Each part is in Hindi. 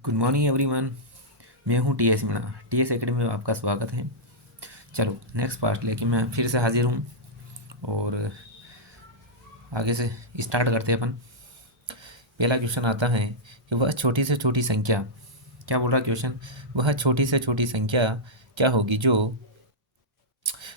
Good morning everyone. मैं हूं टीएस मीणा। टीएस एकेडमी में आपका स्वागत है। चलो नेक्स्ट पार्ट लेके मैं फिर से हाजिर हूं और आगे से स्टार्ट करते हैं अपन। पहला क्वेश्चन आता है कि वह छोटी से छोटी संख्या, क्या बोल रहा क्वेश्चन, वह छोटी से छोटी संख्या क्या होगी जो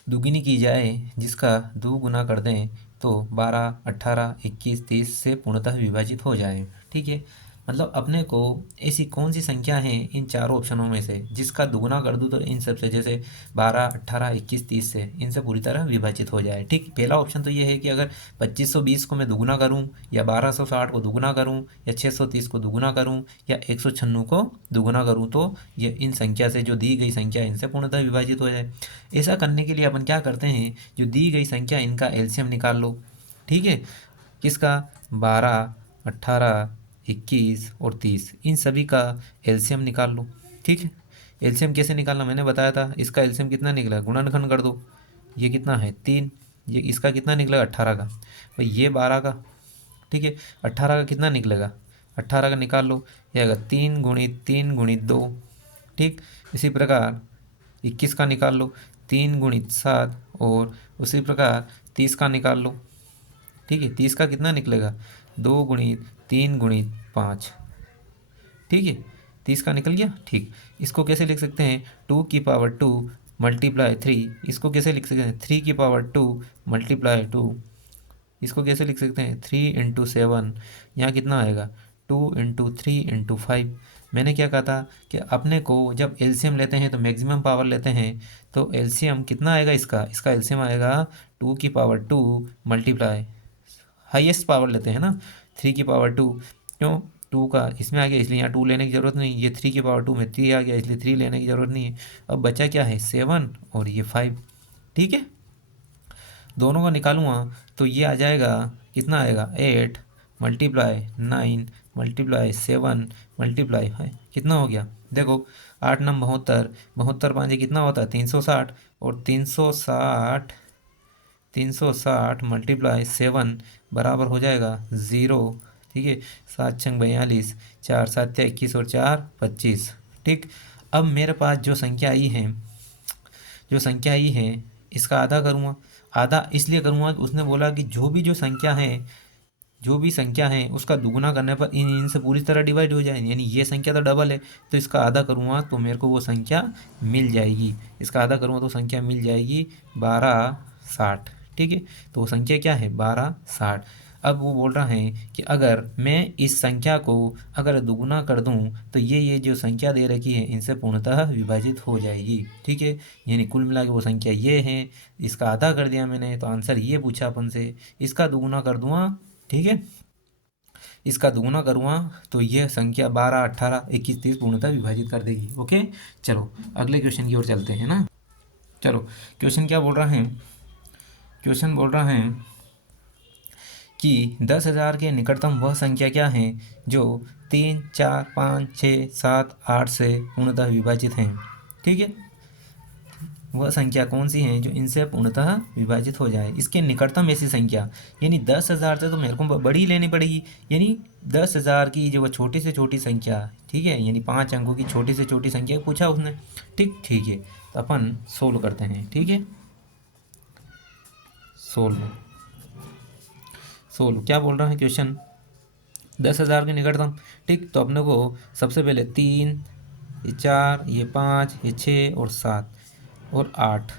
दुगुनी की जाए जिसका दो गुना कर दें तो 12, 18, 21, 30 से पूर्णतः विभाजित हो जाए। ठीक है, मतलब अपने को ऐसी कौन सी संख्या है इन चारों ऑप्शनों में से जिसका दुगुना कर दूँ तो इन सब से, जैसे 12, 18, 21, 30 से, इनसे पूरी तरह विभाजित हो जाए। ठीक, पहला ऑप्शन तो ये है कि अगर 2520 को मैं दुगुना करूँ या 1260 को दुगुना करूँ या 630 को दुगुना करूँ या 196 को दुगुना करूँ तो ये इन संख्या से, जो दी गई संख्या, इनसे पूर्णतः विभाजित हो जाए। ऐसा करने के लिए अपन क्या करते हैं, जो दी गई संख्या इनका एलसीएम निकाल लो। ठीक है, किसका, 12, 18, 21 और 30, इन सभी का एलसीएम निकाल लो। ठीक है, एलसीएम कैसे निकालना मैंने बताया था। इसका एलसीएम कितना निकला, गुणनखंड कर दो। ये कितना है 3, ये इसका कितना निकलेगा 18 का, भाई ये 12 का। ठीक है, 18 का कितना निकलेगा, 18 का निकाल लो, ये आएगा 3 गुणित 2। ठीक, इसी प्रकार 21 का निकाल लो, 3 गुणित 7, और उसी प्रकार 30 का निकाल लो। ठीक है, 30 का कितना निकलेगा, 2 गुणित 3 गुणित 5। ठीक है, 30 का निकल गया। ठीक, इसको कैसे लिख सकते हैं, 2 की पावर 2 मल्टीप्लाई 3। इसको कैसे लिख सकते हैं, 3 की पावर 2 मल्टीप्लाई 2। इसको कैसे लिख सकते हैं, 3 × 7। यहाँ कितना आएगा, 2 × 3 × 5। मैंने क्या कहा था कि अपने को जब एलसीएम लेते हैं तो मैक्सिमम पावर लेते हैं, तो एलसीएम कितना आएगा इसका एलसीएम आएगा 2 की पावर 2 मल्टीप्लाई हाईएस्ट पावर लेते हैं ना, 3 की पावर 2। क्यों, 2 का इसमें आ गया इसलिए यहाँ 2 लेने की ज़रूरत नहीं, ये 3 की पावर 2 में 3 आ गया इसलिए 3 लेने की ज़रूरत नहीं है। अब बचा क्या है, 7 और ये 5। ठीक है, दोनों का निकालूँगा तो ये आ जाएगा, कितना आएगा, 8 मल्टीप्लाई 9 मल्टीप्लाई 7 मल्टीप्लाई है, कितना हो गया, देखो 8 9 72, 72 5 कितना होता है 360, और 360 मल्टीप्लाई 7 बराबर हो जाएगा 0। ठीक है, 7 × 6 = 42, 4 7 × 21 और 4 25। ठीक, अब मेरे पास जो संख्या आई है इसका आधा करूँगा। आधा इसलिए करूँगा कि उसने बोला कि जो भी संख्या है उसका दुगुना करने पर इनसे पूरी तरह डिवाइड हो जाए, यानी ये संख्या तो डबल है, तो इसका आधा करूँगा तो मेरे को वो संख्या मिल जाएगी। इसका आधा करूँगा तो संख्या मिल जाएगी 1260। ठीक है, तो वो संख्या क्या है, 1260। अब वो बोल रहा है कि अगर मैं इस संख्या को अगर दुगुना कर दूं तो ये जो संख्या दे रखी है इनसे पूर्णतः विभाजित हो जाएगी। ठीक है, यानी कुल मिला के वो संख्या ये है, इसका आधा कर दिया मैंने तो आंसर ये पूछा अपन से। इसका दुगुना कर दूंगा, ठीक है, इसका दुगुना करूँगा तो यह संख्या 12, 18, 21, 30 पूर्णतः विभाजित कर देगी। ओके, चलो अगले क्वेश्चन की ओर चलते हैं ना। चलो क्वेश्चन क्या बोल रहा है, क्वेश्चन बोल रहा है कि 10,000 के निकटतम वह संख्या क्या है जो 3, 4, 5, 6, 7, 8 से पूर्णतः विभाजित हैं। ठीक है, वह संख्या कौन सी है जो इनसे पूर्णतः विभाजित हो जाए, इसके निकटतम ऐसी संख्या, यानी 10,000 से तो मेरे को बड़ी लेनी पड़ेगी, यानी 10,000 की जो वह छोटी से छोटी संख्या, ठीक है, यानी 5 अंकों की छोटी से छोटी संख्या पूछा उसने। ठीक है, तो अपन सोल्व करते हैं। ठीक है, सोल्व क्या बोल रहा है क्वेश्चन, 10,000 के निकटतम। ठीक, तो अपने को सबसे पहले 3, ये 4, ये 5, ये 6 और 7 और 8,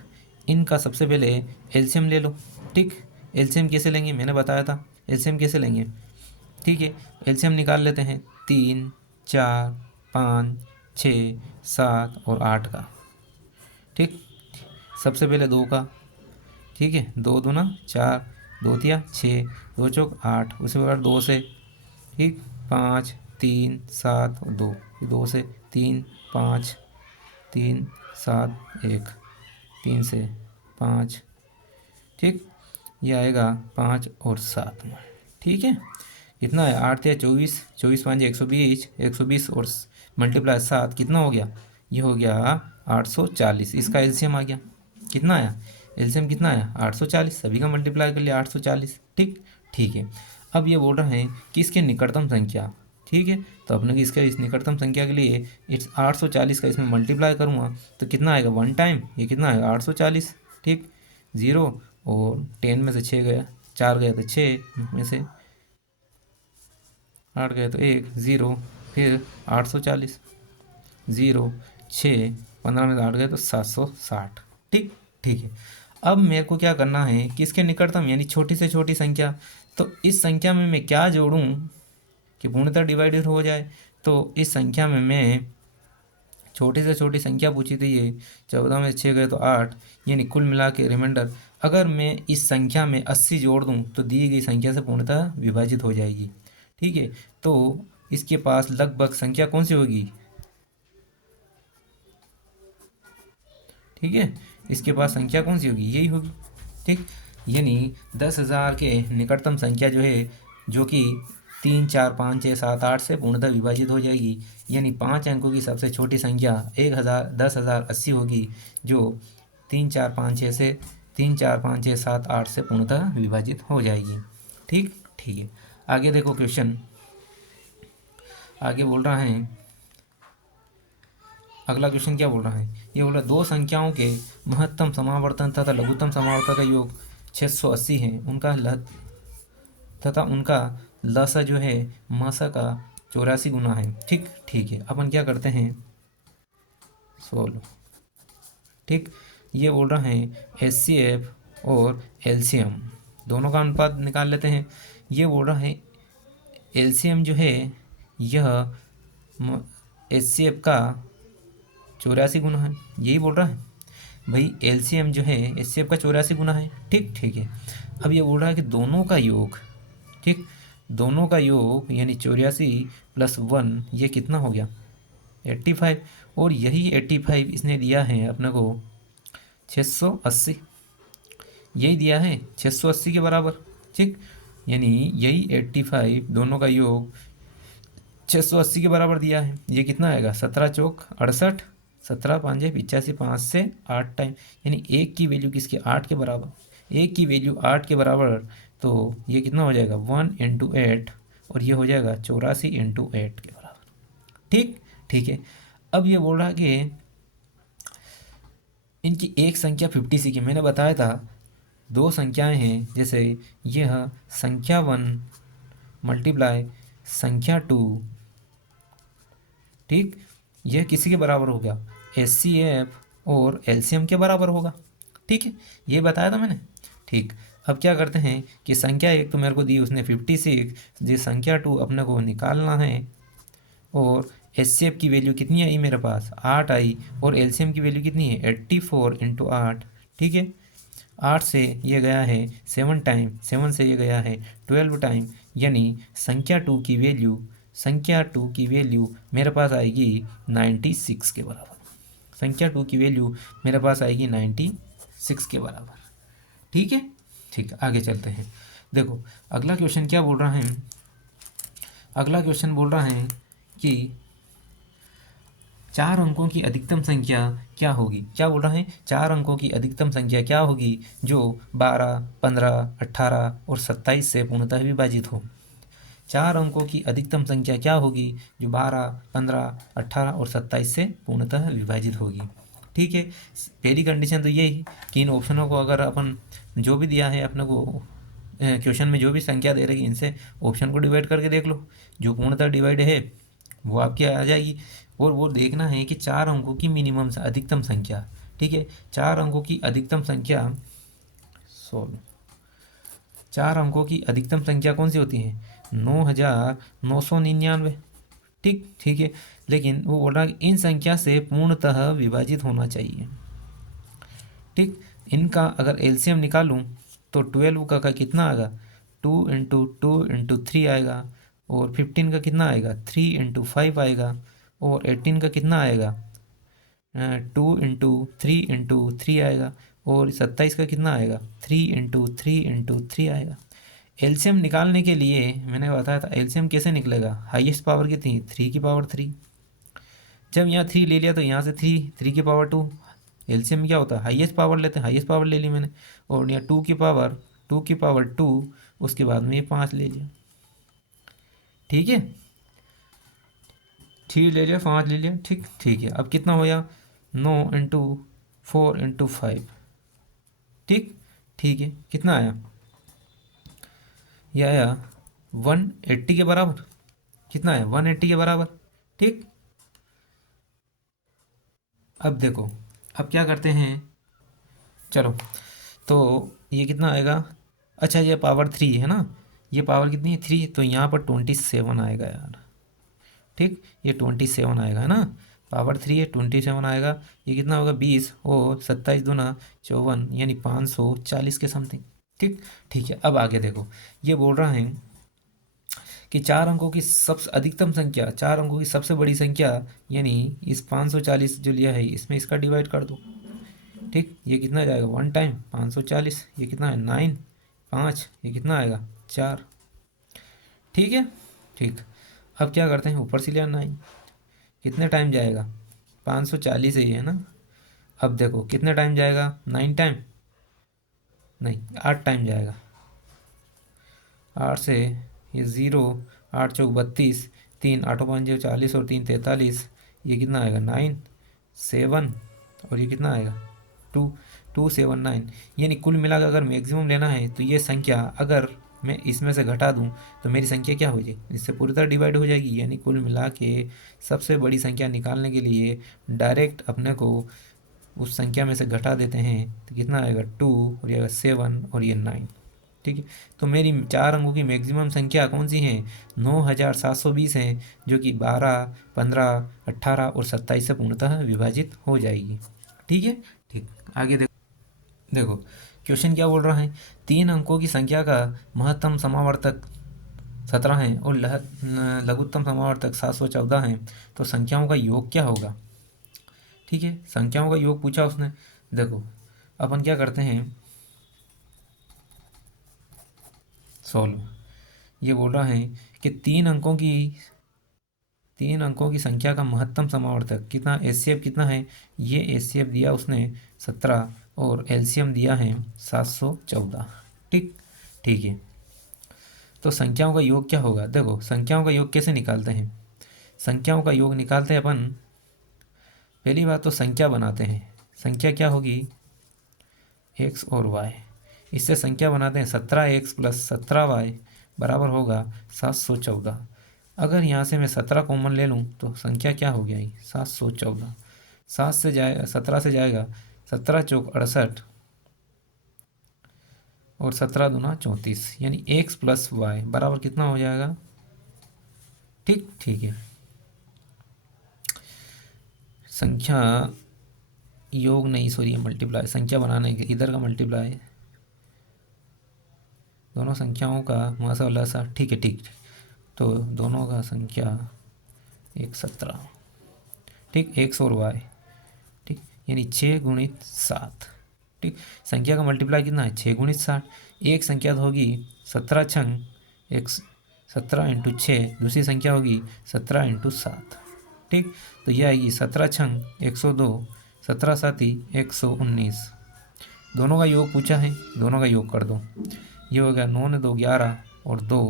इनका सबसे पहले एलसीएम ले लो। ठीक, एलसीएम कैसे लेंगे मैंने बताया था, एलसीएम कैसे लेंगे। ठीक है, एलसीएम निकाल लेते हैं, 3, 4, 5, 6, 7 और 8 का। ठीक, सबसे पहले 2 का, ठीक है, 2 दूना 4, 2 तिया 6, 2 चौक 8, उसी प्रकार 2 से, ठीक, 5, 3, 7 और 2, 2 से 3, 5, 3, 7, 1, 3 से 5। ठीक, ये आएगा 5 और 7 में। ठीक है, कितना है, 8 या 24, 24 5 120, 120 और मल्टीप्लाई 7 कितना हो गया, ये हो गया 840। इसका एलसीएम आ गया, कितना आया, एलसीएम कितना आया 840, सभी का मल्टीप्लाई कर लिया 840। ठीक है, अब ये बोल रहे हैं कि इसके निकटतम संख्या, ठीक है। तो अपने को इसका इस निकटतम संख्या के लिए इस 840 का इसमें मल्टीप्लाई करूँगा तो कितना आएगा, 1 टाइम ये कितना आएगा 840। ठीक, 0 और 10 में से 6 गया, 4 गया तो 6 में से 8 गया तो 1, 0 फिर 840, 0 6 15 में से 8 गया तो 760। ठीक, ठीक है। अब मेरे को क्या करना है कि इसके निकटतम यानी छोटी से छोटी संख्या, तो इस संख्या में मैं क्या जोड़ूं कि पूर्णतः डिवाइडेड हो जाए। तो इस संख्या में मैं छोटी से छोटी संख्या पूछी थी ये, 14 में 6 गए तो 8, यानी कुल मिला के रिमाइंडर अगर मैं इस संख्या में 80 जोड़ दूं तो दी गई संख्या से पूर्णतः विभाजित हो जाएगी। ठीक है, तो इसके पास लगभग संख्या कौन सी होगी, ठीक है, इसके पास संख्या कौन सी होगी, यही होगी। ठीक, यानी 10,000 के निकटतम संख्या जो है, जो कि 3 4 5 6 7 8 से पूर्णतः विभाजित हो जाएगी, यानी 5 अंकों की सबसे छोटी संख्या 10,080 होगी, जो 3 4 5 6 से 3 4 5 6 7 8 से पूर्णतः विभाजित हो जाएगी। ठीक, ठीक है। आगे देखो क्वेश्चन, आगे बोल रहा है, अगला क्वेश्चन क्या बोल रहा है, ये बोल रहा है दो संख्याओं के महत्तम समावर्तन तथा लघुत्तम समावर्तन का योग 680 है, उनका तथा उनका लसा जो है मासा का 84 गुना है। ठीक, ठीक है। अपन क्या करते हैं, सोल्व। ठीक, ये बोल रहा है HCF और LCM दोनों का अनुपात निकाल लेते हैं। ये बोल रहा है LCM जो है यह HCF का 84 गुना है, यही बोल रहा है भाई। LCM जो है HCF का 84 गुना है। ठीक, ठीक है। अब ये बोल रहा है कि दोनों का योग, ठीक, दोनों का योग यानी 84 + 1 ये कितना हो गया, 85, और यही 85 इसने दिया है अपने को 680, यही दिया है 680 के बराबर। ठीक, यानी यही 85 दोनों का योग 680 के बराबर दिया है। ये कितना आएगा, 17 चौक 68, 17 5 85, 5 से 8 टाइम, यानी एक की वैल्यू किसके, 8 के बराबर, एक की वैल्यू 8 के बराबर, तो ये कितना हो जाएगा 1 × 8, और ये हो जाएगा 84 × 8 के बराबर। ठीक, ठीक है। अब ये बोल रहा है कि इनकी एक संख्या 50 की, मैंने बताया था दो संख्याएं हैं, जैसे यह संख्या 1 मल्टीप्लाई संख्या 2, ठीक, यह किसी के बराबर होगा, HCF और LCM के बराबर होगा। ठीक है, ये बताया था मैंने। ठीक, अब क्या करते हैं कि संख्या एक तो मेरे को दी उसने 56, जो संख्या 2 अपने को निकालना है, और HCF की वैल्यू कितनी आई मेरे पास, 8 आई, और LCM की वैल्यू कितनी है, 84 × 8। ठीक है, 8 से ये गया है 7 टाइम, 7 से ये गया है 12 टाइम, यानी संख्या 2 की वैल्यू मेरे पास आएगी 96 के बराबर। संख्या 2 की वैल्यू मेरे पास आएगी 96 के बराबर। ठीक है, ठीक है। आगे चलते हैं। देखो अगला क्वेश्चन क्या बोल रहा है, अगला क्वेश्चन बोल रहा है कि 4 अंकों की अधिकतम संख्या क्या होगी। क्या बोल रहा है, 4 अंकों की अधिकतम संख्या क्या होगी जो 12 15 18 और 27 से पूर्णतः विभाजित हो। 4 अंकों की अधिकतम संख्या क्या होगी जो 12 15 18 और 27 से पूर्णतः विभाजित होगी। ठीक है, पहली कंडीशन तो यही कि इन ऑप्शनों को अगर अपन जो भी दिया है अपने को क्वेश्चन में जो भी संख्या दे रही है, इनसे ऑप्शन को डिवाइड करके देख लो, जो पूर्णतः डिवाइड है वो आपकी आ जाएगी। और वो देखना है कि 4 अंकों की मिनिमम अधिकतम संख्या, ठीक है, 4 अंकों की अधिकतम संख्या 4 अंकों की अधिकतम संख्या कौन सी होती है, 9,999। ठीक, ठीक है, लेकिन वो बोल रहा है कि इन संख्या से पूर्णतः विभाजित होना चाहिए। ठीक, इनका अगर LCM निकालूं तो 12 का कितना आएगा, 2 × 2 × 3 आएगा, और 15 का कितना आएगा, 3 × 5 आएगा, और 18 का कितना आएगा, 2 × 3 × 3 आएगा, और 27 का कितना आएगा, 3 × 3 × 3 आएगा। LCM निकालने के लिए मैंने बताया था LCM कैसे निकलेगा, हाईएस्ट पावर कितनी, 3 की पावर 3। जब यहाँ 3 ले लिया तो यहाँ से 3 की पावर 2। LCM में क्या होता है, हाईएस्ट पावर लेते हैं, हाईएस्ट पावर ले ली मैंने, और यहाँ 2 की पावर 2, उसके बाद में ये 5 ले लिया। ठीक है, 3 ले लिया, 5 ले लिया, ठीक ठीक है। अब कितना हो गया, 9 × 4 × 5, ठीक ठीक है। कितना आया, ये आया 180 के बराबर। कितना आया, 180 के बराबर, ठीक। अब देखो, अब क्या करते हैं, चलो, तो ये कितना आएगा, अच्छा ये पावर 3 है ना, ये पावर कितनी है, 3, तो यहाँ पर 27 आएगा यार, ठीक। ये 27 आएगा, है ना, पावर 3 है, 27 आएगा। ये कितना होगा, 20 और 27 दूना 54, यानी 540 के समथिंग, ठीक ठीक है। अब आगे देखो, ये बोल रहा है कि 4 अंकों की सबसे अधिकतम संख्या, 4 अंकों की सबसे बड़ी संख्या, यानी इस 540 जो लिया है इसमें इसका डिवाइड कर दो, ठीक। ये कितना जाएगा, 1 टाइम 540, ये कितना है 9, 5, ये कितना आएगा 4, ठीक है, ठीक। अब क्या करते हैं, ऊपर से लिया 9, कितने टाइम जाएगा, 540 है ये, है ना। अब देखो कितने टाइम जाएगा, 9 टाइम नहीं, 8 टाइम जाएगा, 8 से ये 0, 8 चौक 32, 3 8 5 40 और 3 43, ये कितना आएगा 9 7, और ये कितना आएगा 2 2 7 9, यानी कुल मिलाकर अगर मैक्सिमम लेना है तो ये संख्या अगर मैं इसमें से घटा दूं तो मेरी संख्या क्या हो जाएगी, इससे पूरी तरह डिवाइड हो जाएगी। यानी कुल मिला के सबसे बड़ी संख्या निकालने के लिए डायरेक्ट अपने को उस संख्या में से घटा देते हैं, तो कितना आएगा 2, और ये आएगा 7, और ये 9, ठीक है। तो मेरी 4 अंकों की मैक्सिमम संख्या कौन सी है, 9720 है, जो कि 12, 15, 18 और 27 से पूर्णतः विभाजित हो जाएगी, ठीक है, ठीक। आगे देखो क्वेश्चन क्या बोल रहा है, 3 अंकों की संख्या का महत्तम समावर्तक 17 है और लघुत्तम समावर्तक 714 है, तो संख्याओं का योग क्या होगा, ठीक है। संख्याओं का योग पूछा उसने। देखो अपन क्या करते हैं, सॉल्व। ये बोल रहा है कि 3 अंकों की संख्या का महत्तम समावर्तक कितना, एचसीएफ कितना है, ये एचसीएफ दिया उसने 17 और एलसीएम दिया है 714, ठीक ठीक है। तो संख्याओं का योग क्या होगा, देखो संख्याओं का योग कैसे निकालते हैं, संख्याओं का योग निकालते हैं अपन, पहली बात तो संख्या बनाते हैं, संख्या क्या होगी, एक्स और वाई, इससे संख्या बनाते हैं 17x + 17y बराबर होगा 714। अगर यहाँ से मैं 17 कॉमन ले लूँ तो संख्या क्या हो गया, 714, 7 से जाएगा 17 से जाएगा, 17 चौक 68 और 17 दूना 34, यानी x + y बराबर कितना हो जाएगा, ठीक ठीक है। संख्या योग नहीं, सॉरी मल्टीप्लाई, संख्या बनाने के इधर का मल्टीप्लाई, दोनों संख्याओं का मासा लसा, ठीक है ठीक, तो दोनों का संख्या 17, ठीक, एक्स और वाई, ठीक, यानी 6 × 7, ठीक। संख्या का मल्टीप्लाई कितना है, 6 × 7, एक संख्या तो होगी 17 छंग एक्स, 17 × 6, दूसरी संख्या होगी 17 × 7, ठीक। तो यह आएगी 17 छंग 102, 17 साती 119, दोनों का योग पूछा है, दोनों का योग कर दो, ये हो गया 9 × 2 11 और 2,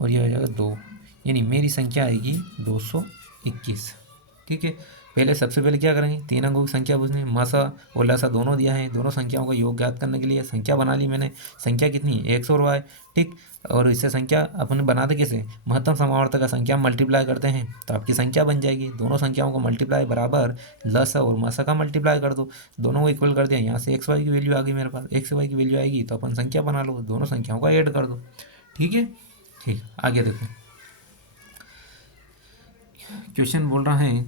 और ये हो जाएगा 2, यानी मेरी संख्या आएगी 221, ठीक है। पहले सबसे पहले क्या करेंगे, 3 अंकों की संख्या पूछनी है, मासा और लसा दोनों दिया है, दोनों संख्याओं का योग ज्ञात करने के लिए संख्या बना ली मैंने, संख्या कितनी है, एक्स और वाई, ठीक। और इससे संख्या अपन बनाते कैसे, महत्तम समावर्तक का संख्या मल्टीप्लाई करते हैं तो आपकी संख्या बन जाएगी, दोनों संख्याओं को मल्टीप्लाई बराबर लसा और मासा का मल्टीप्लाई कर दो, दोनों को इक्वल कर दिया, यहाँ से एक्स वाई की वैल्यू आ गई मेरे पास, एक्स वाई की वैल्यू आएगी तो अपन संख्या बना लो, दोनों संख्याओं का ऐड कर दो, ठीक है, ठीक। आगे देखो, क्वेश्चन बोल रहा है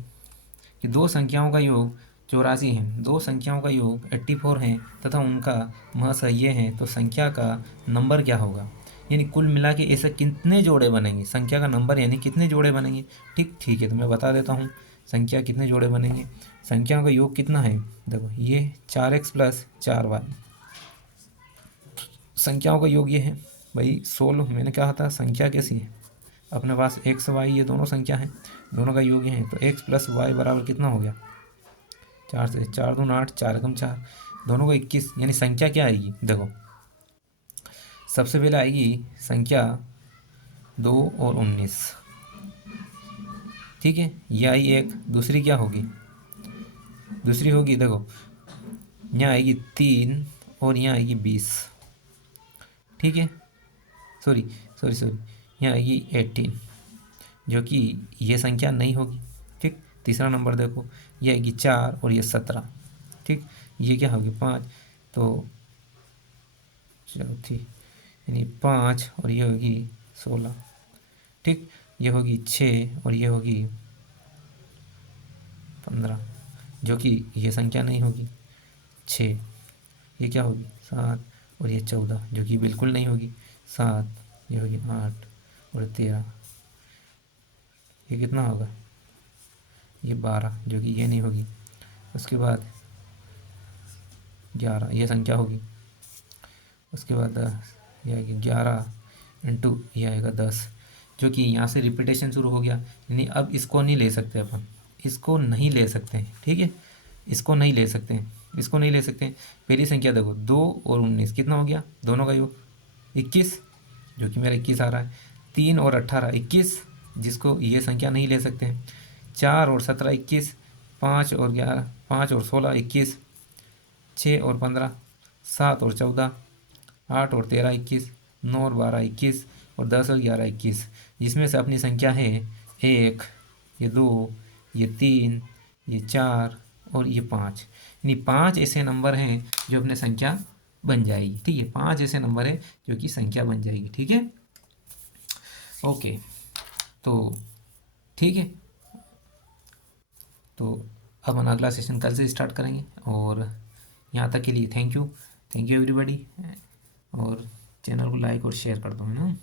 कि 2 संख्याओं का योग 84 है, 2 संख्याओं का योग 84 है तथा उनका महसा ये है, तो संख्या का नंबर क्या होगा, यानी कुल मिला के ऐसे कितने जोड़े बनेंगे, संख्या का नंबर यानी कितने जोड़े बनेंगे, ठीक ठीक है। तो मैं बता देता हूँ संख्या कितने जोड़े बनेंगे, संख्याओं का योग कितना है, देखो ये 4x + 4y, संख्याओं का योग ये है भाई 16, मैंने कहा था संख्या कैसी है, अपने पास एक्स वाई ये दोनों संख्या हैं, दोनों का योग है, तो x + y बराबर कितना हो गया, 4 से 4 दूना 8, 4 × 4, दोनों को 21, यानी संख्या क्या आएगी, देखो सबसे पहले आएगी संख्या 2 और 19, ठीक है, ये आई एक। दूसरी क्या होगी, दूसरी होगी देखो, यहाँ आएगी 3 और यहाँ आएगी 20। ठीक है, सॉरी सॉरी सॉरी, यहाँ आएगी 18, जो कि ये संख्या नहीं होगी। ठीक, तीसरा नंबर देखो, ये आएगी 4 और ये 17। ठीक, ये क्या होगी 5, तो चौथी यानी 5 और ये होगी 16। ठीक, ये होगी 6 और ये होगी 15, जो कि ये संख्या नहीं होगी। 6, ये क्या होगी 7 और ये 14, जो कि बिल्कुल नहीं होगी। 7, ये होगी 8 और 13, ये कितना होगा, ये 12, जो कि ये नहीं होगी। उसके बाद 11, ये संख्या होगी। उसके बाद 10, ये आएगी 11 इंटू ये आएगा 10, जो कि यहाँ से रिपीटेशन शुरू हो गया। यानी अब इसको नहीं ले सकते अपन, इसको नहीं ले सकते हैं। ठीक है, इसको नहीं ले सकते हैं, इसको नहीं ले सकते हैं। पहली संख्या देखो 2 और 19 कितना हो गया, दोनों का योग 21, जो कि मेरा 21 आ रहा है। 3 और 18 21, जिसको ये संख्या नहीं ले सकते हैं। 4 और 17 21, 5 और 11, 5 और 16 21, 6 और 15, 7 और 14, 8 और 13 21, 9 और 12 21 और 10 और 11 21, जिसमें से अपनी संख्या है 1, ये 2, ये 3, ये 4 और ये 5। यानी 5 ऐसे नंबर हैं जो अपने संख्या बन जाएगी। ठीक है, 5 ऐसे नंबर है जो कि संख्या बन जाएगी। ठीक है, ओके, तो ठीक है, तो अब हम अगला सेशन कल से स्टार्ट करेंगे। और यहाँ तक के लिए थैंक यू एवरीबॉडी, और चैनल को लाइक और शेयर कर दो, है ना।